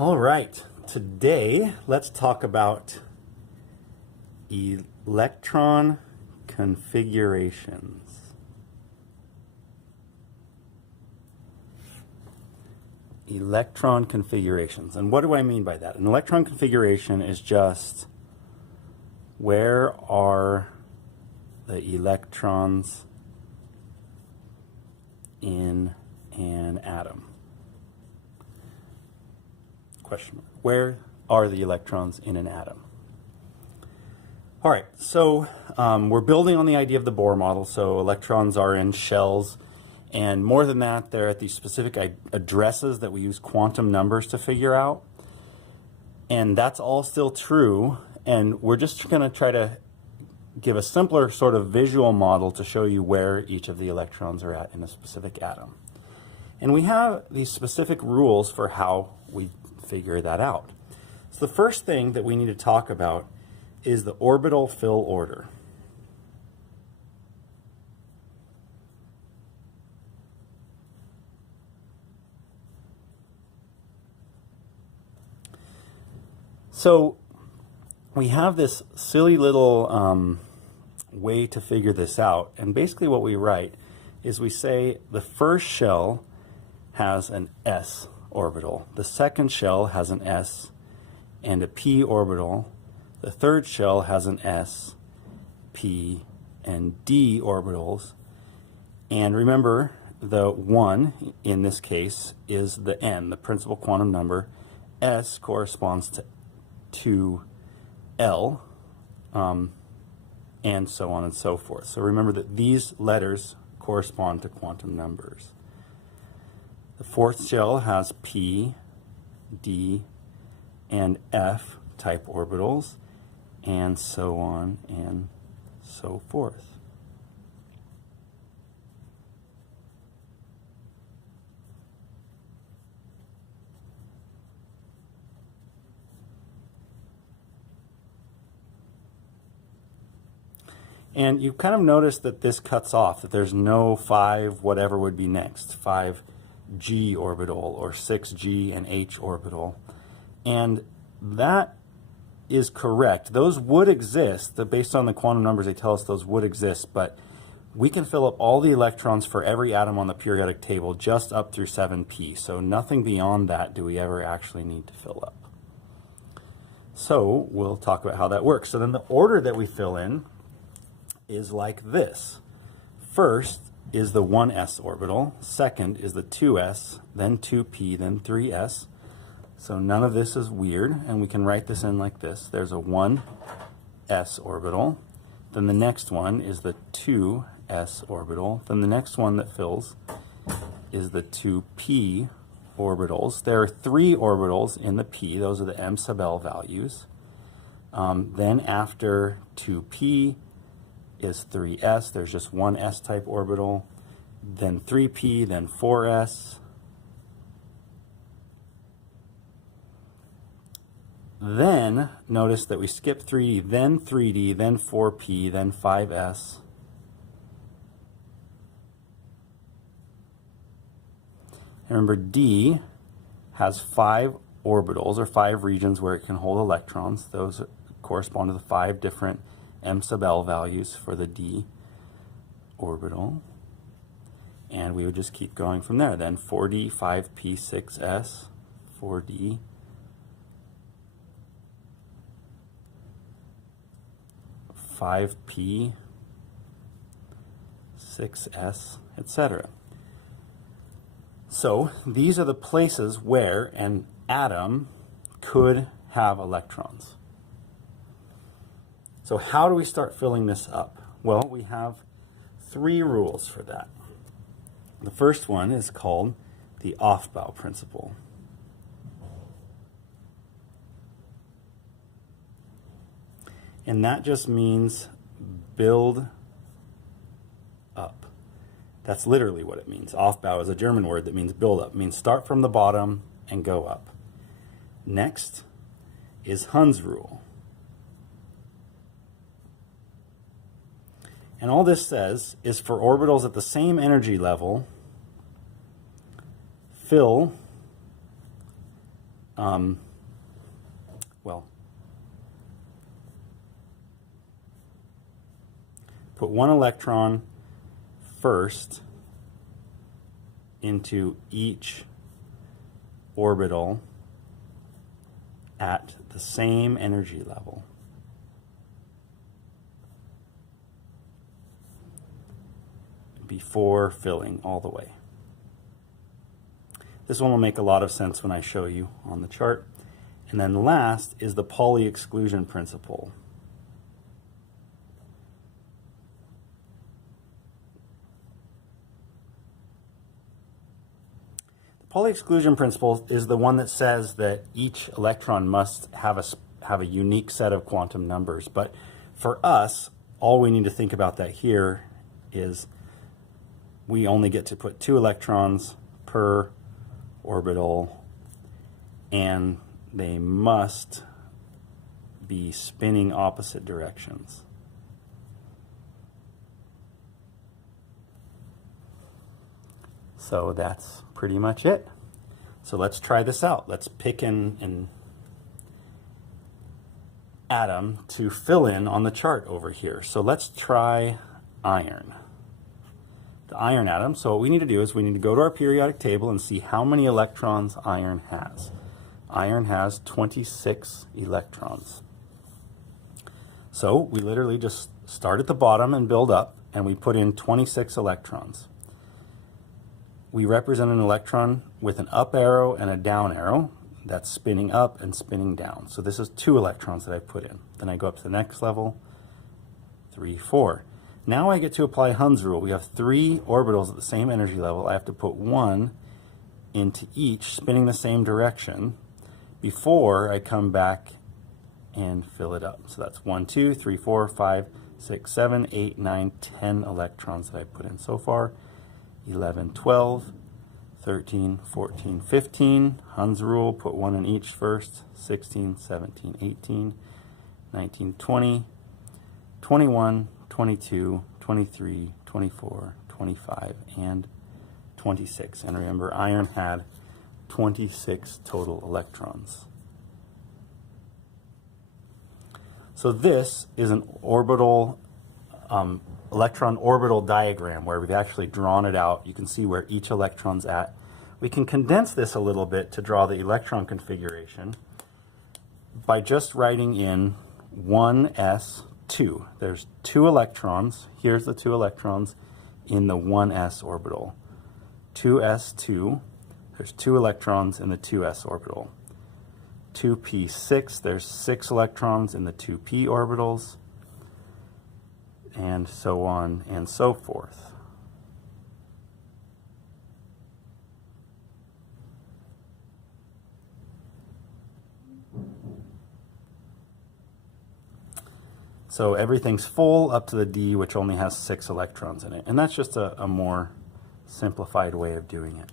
All right, today let's talk about electron configurations. Electron configurations. And what do I mean by that? An electron configuration is just where are the electrons in an atom? Question mark. Where are the electrons in an atom? All right, so we're building on the idea of the Bohr model. So electrons are in shells, and more than that, they're at these specific addresses that we use quantum numbers to figure out. And that's all still true, and we're just going to try to give a simpler sort of visual model to show you where each of the electrons are at in a specific atom. And we have these specific rules for how we figure that out. So the first thing that we need to talk about is the orbital fill order. So we have this silly little way to figure this out, and basically what we write is we say the first shell has an s orbital, the second shell has an s and a p orbital, the third shell has an s, p, and d orbitals, and remember the 1 in this case is the n, the principal quantum number. S corresponds to 2L, and so on and so forth. So remember that these letters correspond to quantum numbers. The fourth shell has P, D, and F type orbitals, and so on and so forth. And you kind of notice that this cuts off, that there's no 5 whatever would be next, 5G orbital or 6G and H orbital. And that is correct. Those would exist, based on the quantum numbers they tell us those would exist, but we can fill up all the electrons for every atom on the periodic table just up through 7p. So nothing beyond that do we ever actually need to fill up. So we'll talk about how that works. So then the order that we fill in is like this. First is the 1s orbital, second is the 2s, then 2p, then 3s. So none of this is weird, and we can write this in like this. There's a 1s orbital, then the next one is the 2s orbital, then the next one that fills is the 2p orbitals. There are 3 orbitals in the p, those are the m sub l values. Then after 2p is 3s, there's just one s-type orbital, then 3p, then 4s, then notice that we skip 3d, then 3d, then 4p, then 5s, and remember d has 5 orbitals, or 5 regions where it can hold electrons. Those correspond to the 5 different m sub l values for the d orbital, and we would just keep going from there. Then 4d, 5p, 6s, 4d, 5p, 6s, etc. So these are the places where an atom could have electrons. So how do we start filling this up? Well, we have 3 rules for that. The first one is called the Aufbau principle. And that just means build up. That's literally what it means. Aufbau is a German word that means build up. It means start from the bottom and go up. Next is Hund's rule. And all this says is for orbitals at the same energy level, fill well, put one electron first into each orbital at the same energy level. Before filling all the way. This one will make a lot of sense when I show you on the chart. And then last is the Pauli exclusion principle. The Pauli exclusion principle is the one that says that each electron must have a unique set of quantum numbers. But for us, all we need to think about that here is we only get to put 2 electrons per orbital, and they must be spinning opposite directions. So that's pretty much it. So let's try this out. Let's pick an atom to fill in on the chart over here. So let's try iron. The iron atom. So what we need to do is we need to go to our periodic table and see how many electrons iron has. Iron has 26 electrons. So we literally just start at the bottom and build up, and we put in 26 electrons. We represent an electron with an up arrow and a down arrow that's spinning up and spinning down. So this is 2 electrons that I put in. Then I go up to the next level, 3, 4. Now I get to apply Hund's rule. We have 3 orbitals at the same energy level. I have to put 1 into each, spinning the same direction, before I come back and fill it up. So that's 1, 2, 3, 4, 5, 6, 7, 8, 9, 10 electrons that I put in so far. 11, 12, 13, 14, 15. Hund's rule, put 1 in each first. 16, 17, 18, 19, 20, 21, 22, 23, 24, 25, and 26. And remember, iron had 26 total electrons. So this is an orbital, electron orbital diagram where we've actually drawn it out. You can see where each electron's at. We can condense this a little bit to draw the electron configuration by just writing in 1s2. There's 2 electrons. Here's the 2 electrons in the 1s orbital. 2s2. There's 2 electrons in the 2s orbital. 2p6. There's 6 electrons in the 2p orbitals, and so on and so forth. So everything's full up to the D, which only has 6 electrons in it. And that's just a more simplified way of doing it.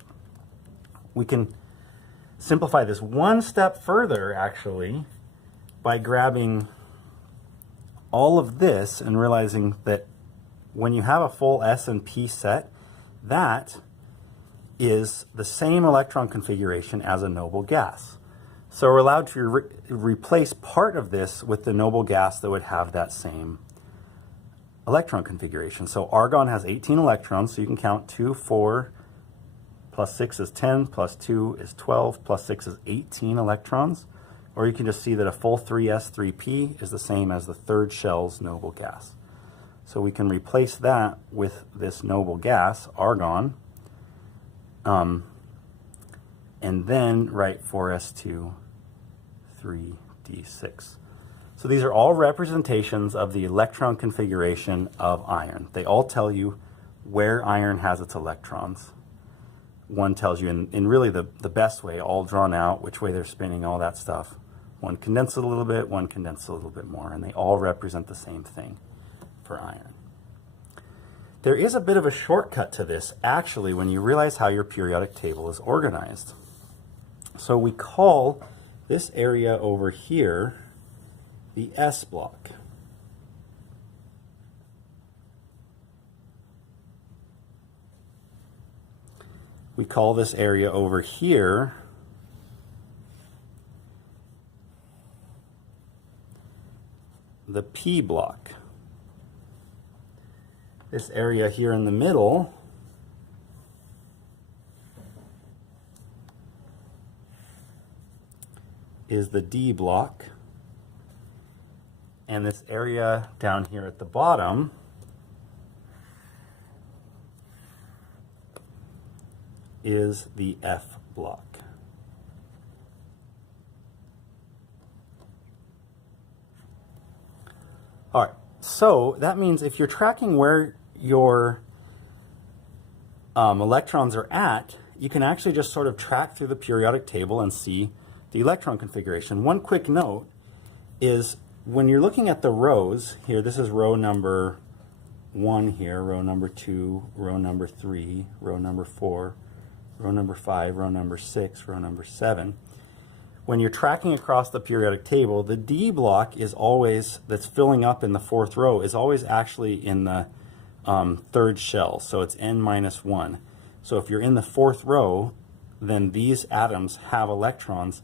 We can simplify this one step further, actually, by grabbing all of this and realizing that when you have a full S and P set, that is the same electron configuration as a noble gas. So we're allowed to replace part of this with the noble gas that would have that same electron configuration. So argon has 18 electrons, so you can count 2, 4, plus 6 is 10, plus 2 is 12, plus 6 is 18 electrons. Or you can just see that a full 3s3p is the same as the third shell's noble gas. So we can replace that with this noble gas, argon, and then write 4s2, 3d6. So these are all representations of the electron configuration of iron. They all tell you where iron has its electrons. One tells you in really the best way, all drawn out, which way they're spinning, all that stuff. One condenses a little bit, one condenses a little bit more, and they all represent the same thing for iron. There is a bit of a shortcut to this, actually, when you realize how your periodic table is organized. So we call this area over here the S block. We call this area over here the p block. This area here in the middle is the d block, and this area down here at the bottom is the f block. All right, so that means if you're tracking where your electrons are at, you can actually just sort of track through the periodic table and see the electron configuration. One quick note is when you're looking at the rows here, this is row number 1 here, row number 2, row number 3, row number 4, row number 5, row number 6, row number 7. When you're tracking across the periodic table, the D block is always, that's filling up in the 4th row, is always actually in the 3rd shell, so it's n minus 1. So if you're in the 4th row, then these atoms have electrons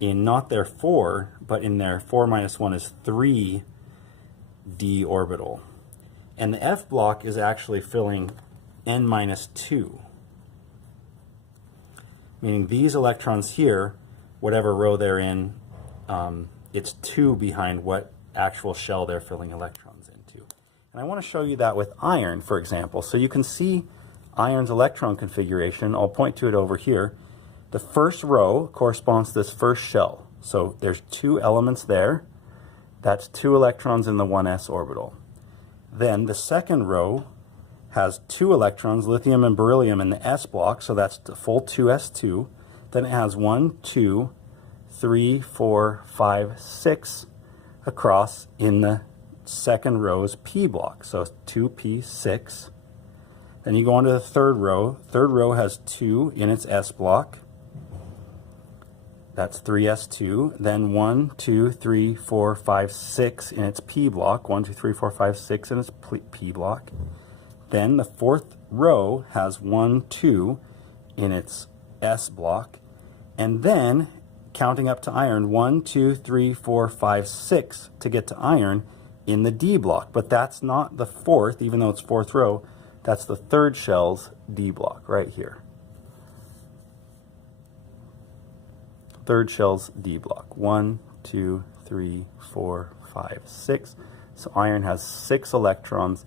in not their 4, but in their 4 minus 1 is 3 d orbital. And the F block is actually filling n minus 2. Meaning these electrons here, whatever row they're in, it's 2 behind what actual shell they're filling electrons into. And I want to show you that with iron, for example. So you can see iron's electron configuration. I'll point to it over here. The first row corresponds to this first shell. So there's 2 elements there. That's 2 electrons in the 1s orbital. Then the second row has 2 electrons, lithium and beryllium, in the s block, so that's the full 2s2. Then it has 1, 2, 3, 4, 5, 6 across in the second row's p block, so 2p6. Then you go on to the third row. Third row has 2 in its s block. That's 3s2. Then 1, 2, 3, 4, 5, 6 in its p block. 1, 2, 3, 4, 5, 6 in its p block. Then the 4th row has 1, 2 in its s block. And then, counting up to iron, 1, 2, 3, 4, 5, 6 to get to iron in the d block. But that's not the 4th, even though it's 4th row. That's the 3rd shell's d block right here. 3rd shell's d block. 1, 2, 3, 4, 5, 6. So iron has 6 electrons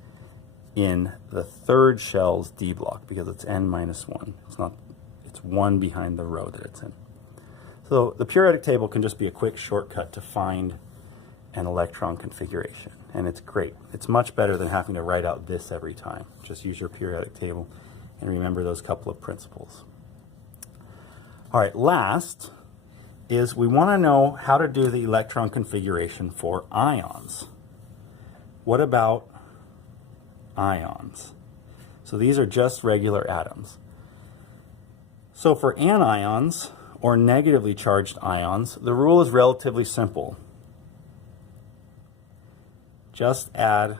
in the 3rd shell's d block because it's n minus 1. It's 1 behind the row that it's in. So the periodic table can just be a quick shortcut to find an electron configuration, and it's great. It's much better than having to write out this every time. Just use your periodic table and remember those couple of principles. All right, last is we want to know how to do the electron configuration for ions. What about ions? So these are just regular atoms. So for anions, or negatively charged ions, the rule is relatively simple. Just add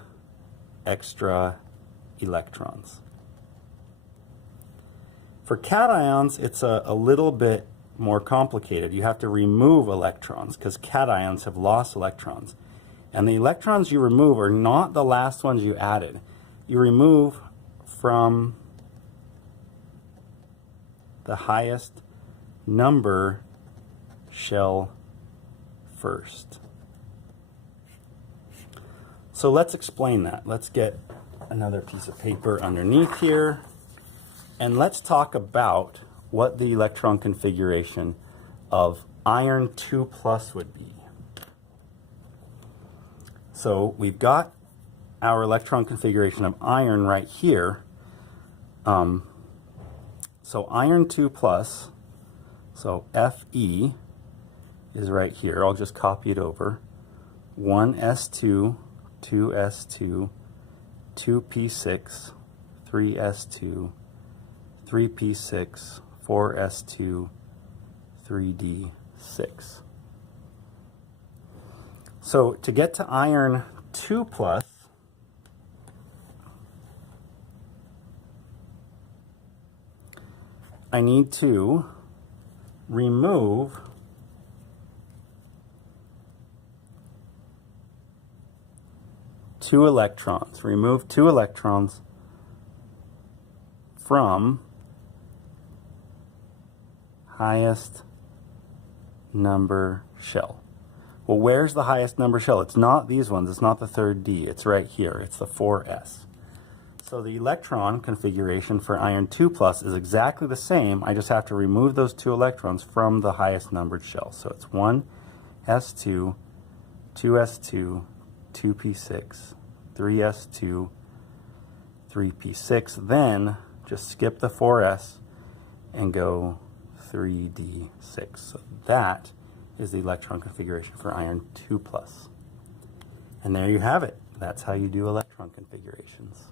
extra electrons. For cations, it's a little bit more complicated. You have to remove electrons because cations have lost electrons. And the electrons you remove are not the last ones you added. You remove from the highest number shell first. So let's explain that. Let's get another piece of paper underneath here, and let's talk about what the electron configuration of iron 2+ would be. So we've got our electron configuration of iron right here. So iron 2+, so Fe is right here. I'll just copy it over. 1s2, 2s2, 2p6, 3s2, 3p6, 4s2, 3d6. So to get to iron 2+, I need to remove 2 electrons. Remove 2 electrons from highest number shell. Well, where's the highest number shell? It's not these ones. It's not the third D. It's right here. It's the 4s. So the electron configuration for iron 2+ is exactly the same. I just have to remove those 2 electrons from the highest numbered shell. So it's 1s2, 2s2, 2p6, 3s2, 3p6. Then just skip the 4s and go 3d6. So that is the electron configuration for iron 2+. And there you have it. That's how you do electron configurations.